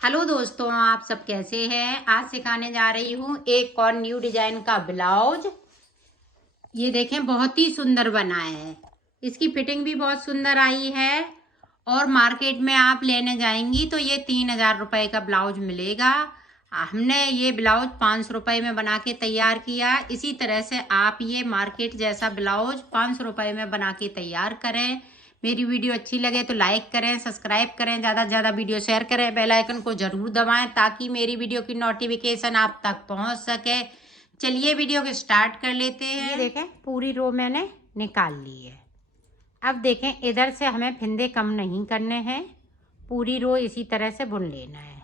Hello दोस्तों, आप सब कैसे हैं। आज सिखाने जा रही हूँ एक और न्यू डिजाइन का ब्लाउज। ये देखें, बहुत ही सुंदर बना है। इसकी फिटिंग भी बहुत सुंदर आई है और मार्केट में आप लेने जाएंगी तो ये 3,000 रुपये का ब्लाउज मिलेगा। हमने ये ब्लाउज 500 रुपये में बना के तैयार किया। इसी तरह से आप ये मार्केट जैसा ब्लाउज 500 रुपये में बना के तैयार करें। मेरी वीडियो अच्छी लगे तो लाइक करें, सब्सक्राइब करें, ज़्यादा से ज़्यादा वीडियो शेयर करें, बेल आइकन को ज़रूर दबाएं ताकि मेरी वीडियो की नोटिफिकेशन आप तक पहुंच सके। चलिए वीडियो को स्टार्ट कर लेते हैं। ये देखें, पूरी रो मैंने निकाल ली है। अब देखें, इधर से हमें फिंदे कम नहीं करने हैं, पूरी रो इसी तरह से बुन लेना है।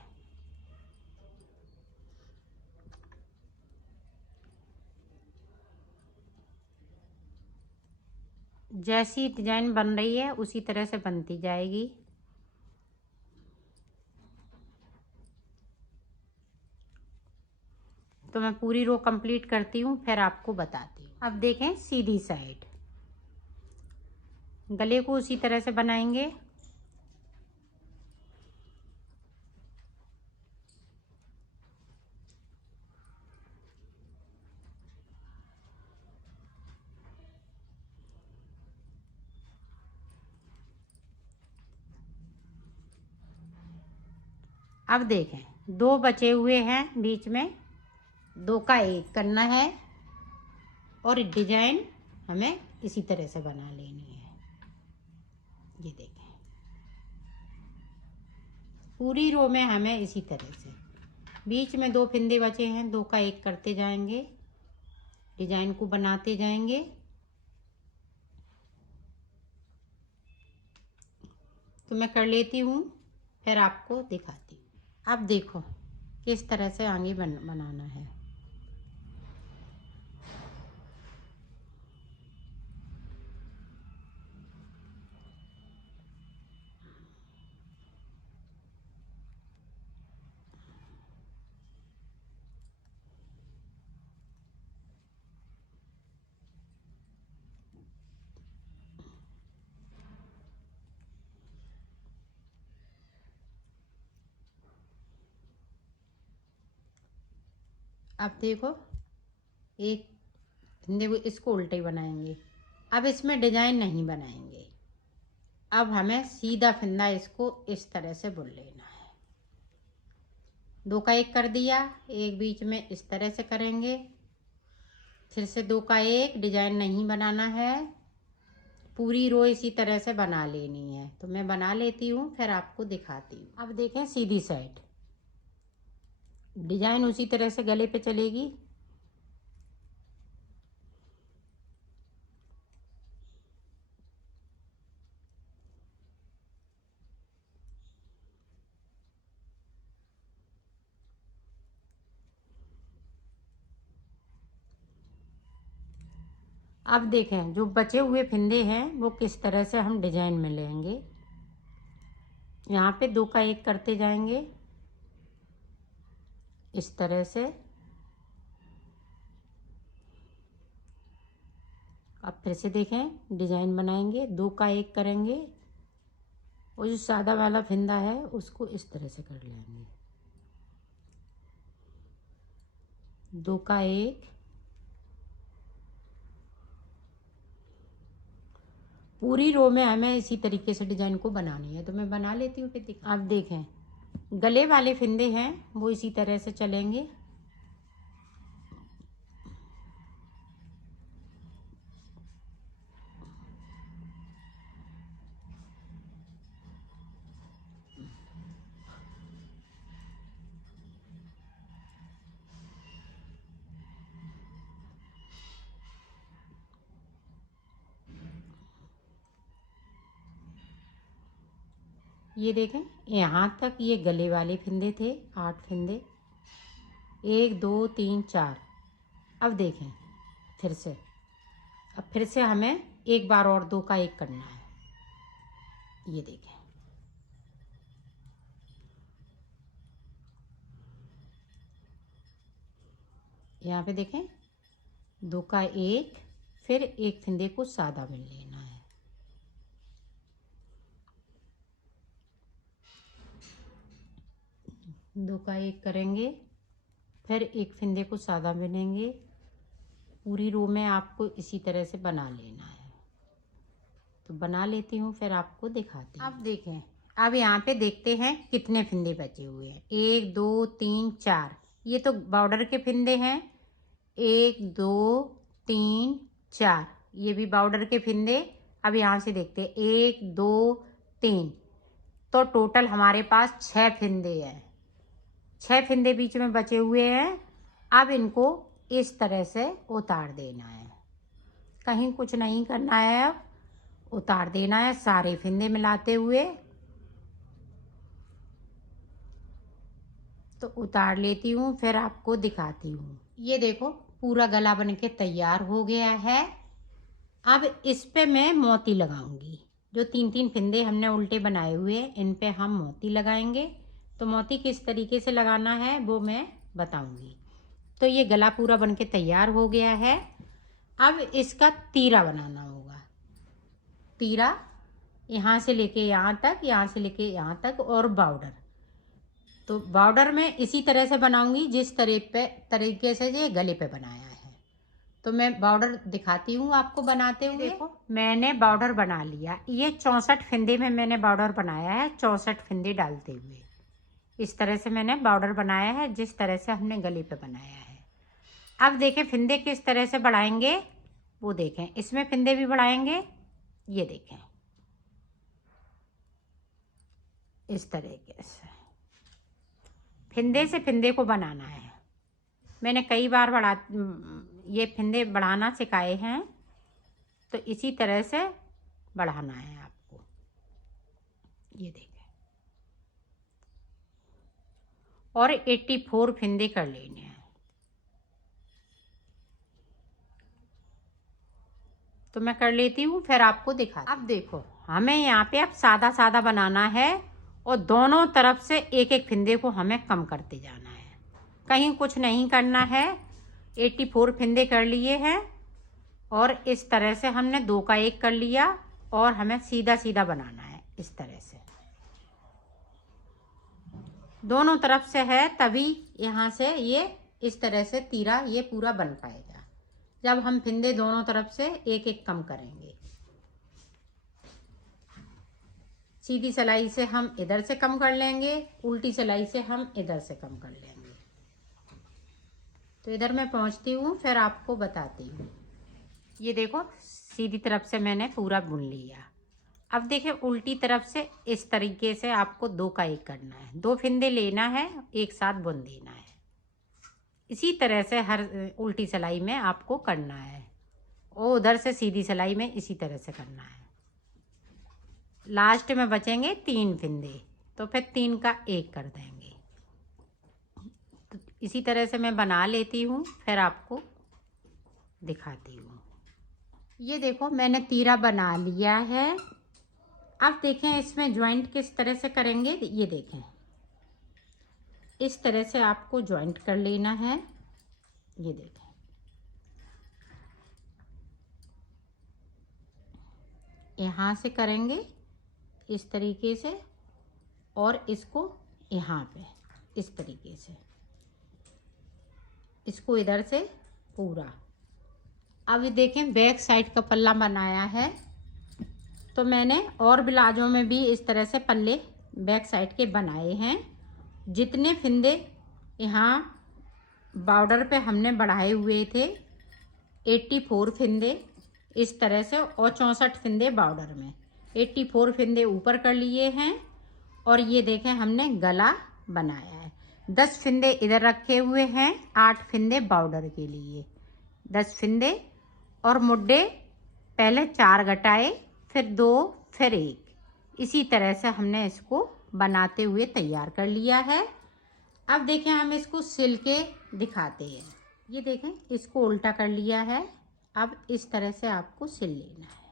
जैसी डिजाइन बन रही है उसी तरह से बनती जाएगी। तो मैं पूरी रो कंप्लीट करती हूँ, फिर आपको बताती हूँ। अब देखें, सीधी साइड गले को उसी तरह से बनाएंगे। अब देखें, दो बचे हुए हैं बीच में, दो का एक करना है और डिजाइन हमें इसी तरह से बना लेनी है। ये देखें, पूरी रो में हमें इसी तरह से, बीच में दो फिंदे बचे हैं, दो का एक करते जाएंगे, डिजाइन को बनाते जाएंगे। तो मैं कर लेती हूँ, फिर आपको दिखाती हूँ। अब देखो किस तरह से आगे बनाना है। अब देखो, एक फंदे को इसको उल्टे बनाएंगे। अब इसमें डिजाइन नहीं बनाएंगे, अब हमें सीधा फंदा इसको इस तरह से बुन लेना है। दो का एक कर दिया, एक बीच में इस तरह से करेंगे, फिर से दो का एक, डिजाइन नहीं बनाना है, पूरी रो इसी तरह से बना लेनी है। तो मैं बना लेती हूँ, फिर आपको दिखाती हूँ। अब देखें, सीधी साइड डिजाइन उसी तरह से गले पे चलेगी। अब देखें, जो बचे हुए फिंदे हैं वो किस तरह से हम डिजाइन में लेंगे। यहाँ पे दो का एक करते जाएंगे इस तरह से। अब फिर से देखें, डिजाइन बनाएंगे, दो का एक करेंगे और जो सादा वाला फिंदा है उसको इस तरह से कर लेंगे, दो का एक। पूरी रो में हमें इसी तरीके से डिजाइन को बनानी है। तो मैं बना लेती हूँ, फिर दिखा। आप देखें, गले वाले फिंदे हैं वो इसी तरह से चलेंगे। ये देखें, यहाँ तक ये गले वाले फिंदे थे, 8 फिंदे, 1 2 3 4। अब देखें, फिर से, अब फिर से हमें एक बार और दो का एक करना है। ये देखें, यहाँ पे देखें, दो का एक, फिर एक फिंदे को सादा बुन लेना है। 2 का 1 करेंगे, फिर एक फंदे को सादा बुनेंगे। पूरी रो में आपको इसी तरह से बना लेना है। तो बना लेती हूँ, फिर आपको दिखाती हूँ। अब देखें, अब यहाँ पे देखते हैं कितने फंदे बचे हुए हैं। 1 2 3 4, ये तो बॉर्डर के फंदे हैं। 1 2 3 4, ये भी बॉर्डर के फंदे। अब यहाँ से देखते हैं 1 2 3, तो टोटल हमारे पास 6 फंदे हैं। 6 फंदे बीच में बचे हुए हैं। अब इनको इस तरह से उतार देना है, कहीं कुछ नहीं करना है। अब उतार देना है सारे फंदे मिलाते हुए। तो उतार लेती हूँ, फिर आपको दिखाती हूँ। ये देखो, पूरा गला बन के तैयार हो गया है। अब इस पे मैं मोती लगाऊंगी। जो 3 फंदे हमने उल्टे बनाए हुए हैं, इन पे हम मोती लगाएंगे। तो मोती किस तरीके से लगाना है वो मैं बताऊंगी। तो ये गला पूरा बन के तैयार हो गया है। अब इसका तीरा बनाना होगा। तीरा यहाँ से लेके यहाँ तक, यहाँ से लेके यहाँ तक, और बॉर्डर। तो बॉर्डर में इसी तरह से बनाऊंगी जिस तरीके से ये गले पे बनाया है। तो मैं बॉर्डर दिखाती हूँ आपको बनाते हुए। देखो, मैंने बॉर्डर बना लिया। ये 64 फंदे में मैंने बॉर्डर बनाया है, 64 फंदे डालते हुए। इस तरह से मैंने बॉर्डर बनाया है, जिस तरह से हमने गले पे बनाया है। अब देखें फंदे किस तरह से बढ़ाएंगे वो देखें। इसमें फंदे भी बढ़ाएंगे, ये देखें इस तरीके से फंदे से फंदे को बनाना है। मैंने कई बार ये फंदे बढ़ाना सिखाए हैं, तो इसी तरह से बढ़ाना है आपको। ये देखें, और 84 फंदे कर लेने हैं। तो मैं कर लेती हूँ, फिर आपको दिखा। अब देखो, हमें यहाँ पे अब सादा सादा बनाना है, और दोनों तरफ से एक एक फंदे को हमें कम करते जाना है। कहीं कुछ नहीं करना है। 84 फंदे कर लिए हैं, और इस तरह से हमने 2 का 1 कर लिया, और हमें सीधा सीधा बनाना है इस तरह से। दोनों तरफ से है, तभी यहाँ से ये इस तरह से तीरा ये पूरा बन पाएगा, जब हम फंदे दोनों तरफ से एक एक कम करेंगे। सीधी सिलाई से हम इधर से कम कर लेंगे, उल्टी सिलाई से हम इधर से कम कर लेंगे। तो इधर मैं पहुँचती हूँ, फिर आपको बताती हूँ। ये देखो, सीधी तरफ से मैंने पूरा बुन लिया। अब देखिए, उल्टी तरफ से इस तरीके से आपको 2 का 1 करना है। 2 फंदे लेना है, एक साथ बुन देना है। इसी तरह से हर उल्टी सिलाई में आपको करना है, और उधर से सीधी सिलाई में इसी तरह से करना है। लास्ट में बचेंगे 3 फंदे, तो फिर 3 का 1 कर देंगे। तो इसी तरह से मैं बना लेती हूँ, फिर आपको दिखाती हूँ। ये देखो, मैंने तीरा बना लिया है। अब देखें इसमें ज्वाइंट किस तरह से करेंगे। ये देखें, इस तरह से आपको ज्वाइंट कर लेना है। ये देखें, यहाँ से करेंगे इस तरीके से, और इसको यहाँ पे इस तरीके से, इसको इधर से पूरा। अब ये देखें, बैक साइड का पल्ला बनाया है। तो मैंने और ब्लाउजों में भी इस तरह से पल्ले बैक साइड के बनाए हैं। जितने फंदे यहाँ बॉर्डर पे हमने बढ़ाए हुए थे, 84 फंदे इस तरह से, और 64 फंदे बॉर्डर में, 84 फंदे ऊपर कर लिए हैं। और ये देखें, हमने गला बनाया है। 10 फंदे इधर रखे हुए हैं, 8 फंदे बॉर्डर के लिए, 10 फंदे। और मुड्डे पहले 4 घटाए, फिर 2, फिर 1। इसी तरह से हमने इसको बनाते हुए तैयार कर लिया है। अब देखें, हम इसको सिल के दिखाते हैं। ये देखें, इसको उल्टा कर लिया है। अब इस तरह से आपको सिल लेना है।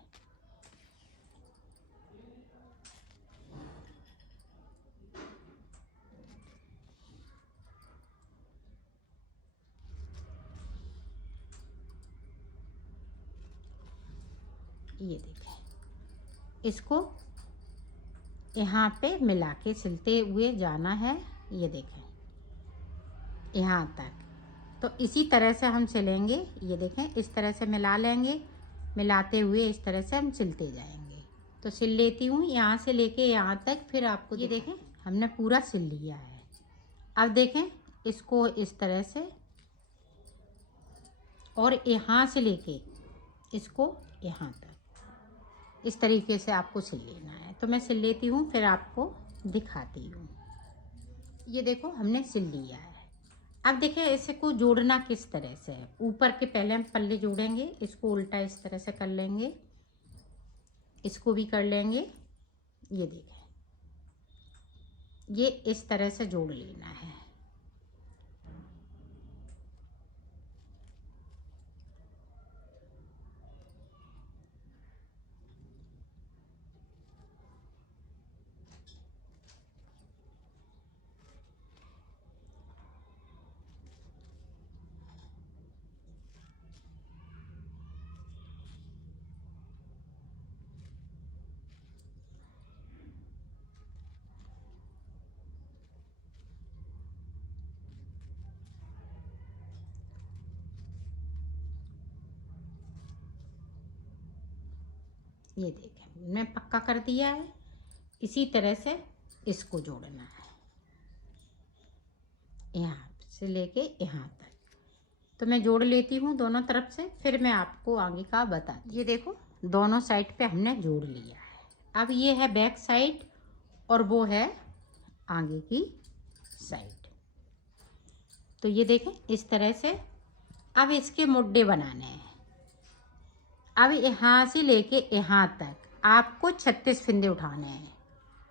ये देखें, इसको यहाँ पे मिला के सिलते हुए जाना है। ये देखें, यहाँ तक। तो इसी तरह से हम सिलेंगे। ये देखें, इस तरह से मिला लेंगे, मिलाते हुए इस तरह से हम सिलते जाएंगे। तो सिल लेती हूँ यहाँ से लेके यहाँ तक, फिर आपको ये देखें हमने पूरा सिल लिया है। अब देखें इसको इस तरह से, और यहाँ से लेके इसको यहाँ तक इस तरीके से आपको सिल लेना है। तो मैं सिल लेती हूँ, फिर आपको दिखाती हूँ। ये देखो हमने सिल लिया है। अब देखिए इसे को जोड़ना किस तरह से है। ऊपर के पहले हम पल्ले जोड़ेंगे, इसको उल्टा इस तरह से कर लेंगे, इसको भी कर लेंगे। ये देखें, ये इस तरह से जोड़ लेना है। ये देखें मैं पक्का कर दिया है। इसी तरह से इसको जोड़ना है, यहाँ से लेके यहाँ तक। तो मैं जोड़ लेती हूँ दोनों तरफ से, फिर मैं आपको आगे का बताती हूँ। ये देखो दोनों साइड पे हमने जोड़ लिया है। अब ये है बैक साइड और वो है आगे की साइड। तो ये देखें इस तरह से। अब इसके मुड्डे बनाने हैं। अब यहाँ से लेके यहाँ तक आपको 36 फिंदे उठाने हैं,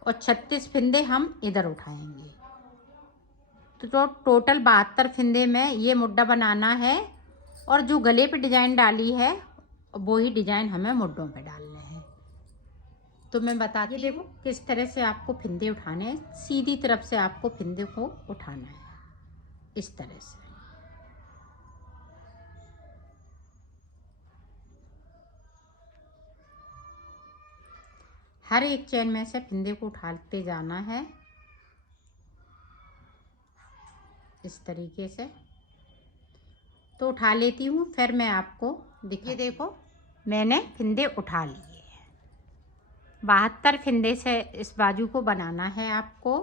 और 36 फिंदे हम इधर उठाएंगे। तो टोटल 72 फिंदे में ये मुड्डा बनाना है, और जो गले पे डिजाइन डाली है वो ही डिजाइन हमें मुड्डों पे डालने हैं। तो मैं बताती हूँ, देखो किस तरह से आपको फिंदे उठाने हैं। सीधी तरफ से आपको फिंदे को उठाना है, इस तरह से। हर एक चैन में से फिंदे को उठाते जाना है, इस तरीके से। तो उठा लेती हूँ, फिर मैं आपको दिखा। ये देखो मैंने फिंदे उठा लिए हैं। 72 फिंदे से इस बाजू को बनाना है आपको।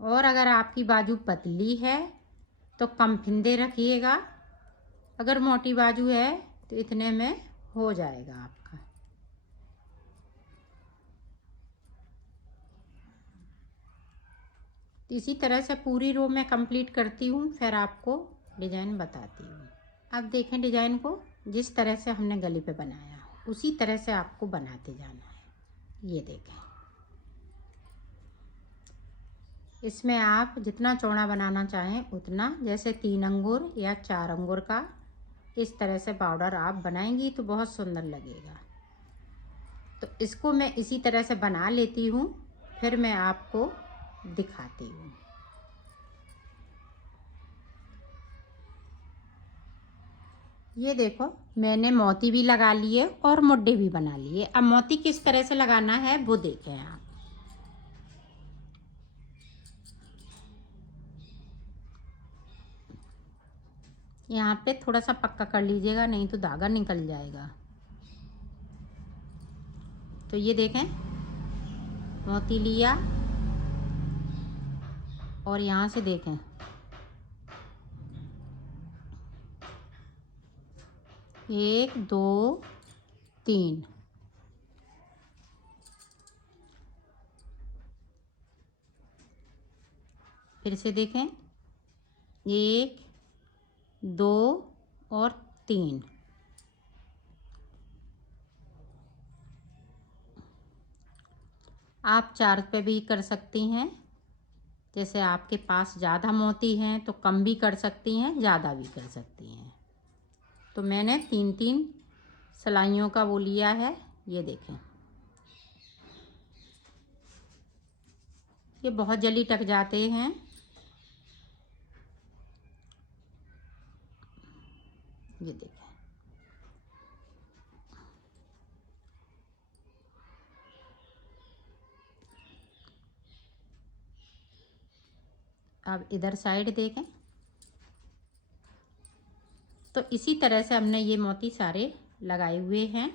और अगर आपकी बाजू पतली है तो कम फिंदे रखिएगा, अगर मोटी बाजू है तो इतने में हो जाएगा आपका। इसी तरह से पूरी रो में कंप्लीट करती हूँ, फिर आपको डिजाइन बताती हूँ। अब देखें डिजाइन को, जिस तरह से हमने गले पे बनाया उसी तरह से आपको बनाते जाना है। ये देखें, इसमें आप जितना चौड़ा बनाना चाहें उतना, जैसे 3 अंगूर या 4 अंगूर का, इस तरह से बॉर्डर आप बनाएंगी तो बहुत सुंदर लगेगा। तो इसको मैं इसी तरह से बना लेती हूँ, फिर मैं आपको दिखाती हूँ। ये देखो मैंने मोती भी लगा लिए और मुड्डे भी बना लिए। अब मोती किस तरह से लगाना है वो देखें आप। यहाँ पे थोड़ा सा पक्का कर लीजिएगा, नहीं तो धागा निकल जाएगा। तो ये देखें मोती लिया, और यहाँ से देखें 1 2 3, फिर से देखें 1 2 और 3। आप 4 पे भी कर सकती हैं, जैसे आपके पास ज़्यादा मोती हैं तो कम भी कर सकती हैं, ज़्यादा भी कर सकती हैं। तो मैंने 3-3 सिलाइयों का वो लिया है। ये देखें, ये बहुत जल्दी टक जाते हैं। ये देखें, अब इधर साइड देखें तो इसी तरह से हमने ये मोती सारे लगाए हुए हैं।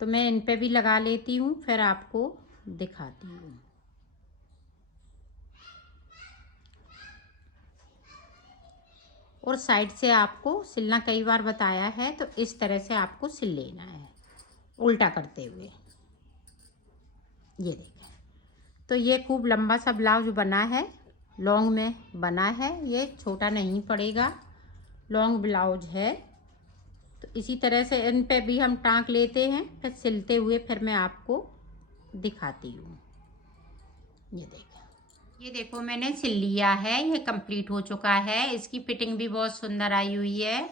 तो मैं इन पे भी लगा लेती हूँ, फिर आपको दिखाती हूँ। और साइड से आपको सिलना कई बार बताया है, तो इस तरह से आपको सिल लेना है उल्टा करते हुए। ये देखें, तो ये खूब लंबा सा ब्लाउज बना है, लॉन्ग में बना है, ये छोटा नहीं पड़ेगा, लॉन्ग ब्लाउज है। तो इसी तरह से इन पे भी हम टाँक लेते हैं, फिर सिलते हुए फिर मैं आपको दिखाती हूँ। ये देखो मैंने सिल लिया है, ये कंप्लीट हो चुका है। इसकी फिटिंग भी बहुत सुंदर आई हुई है।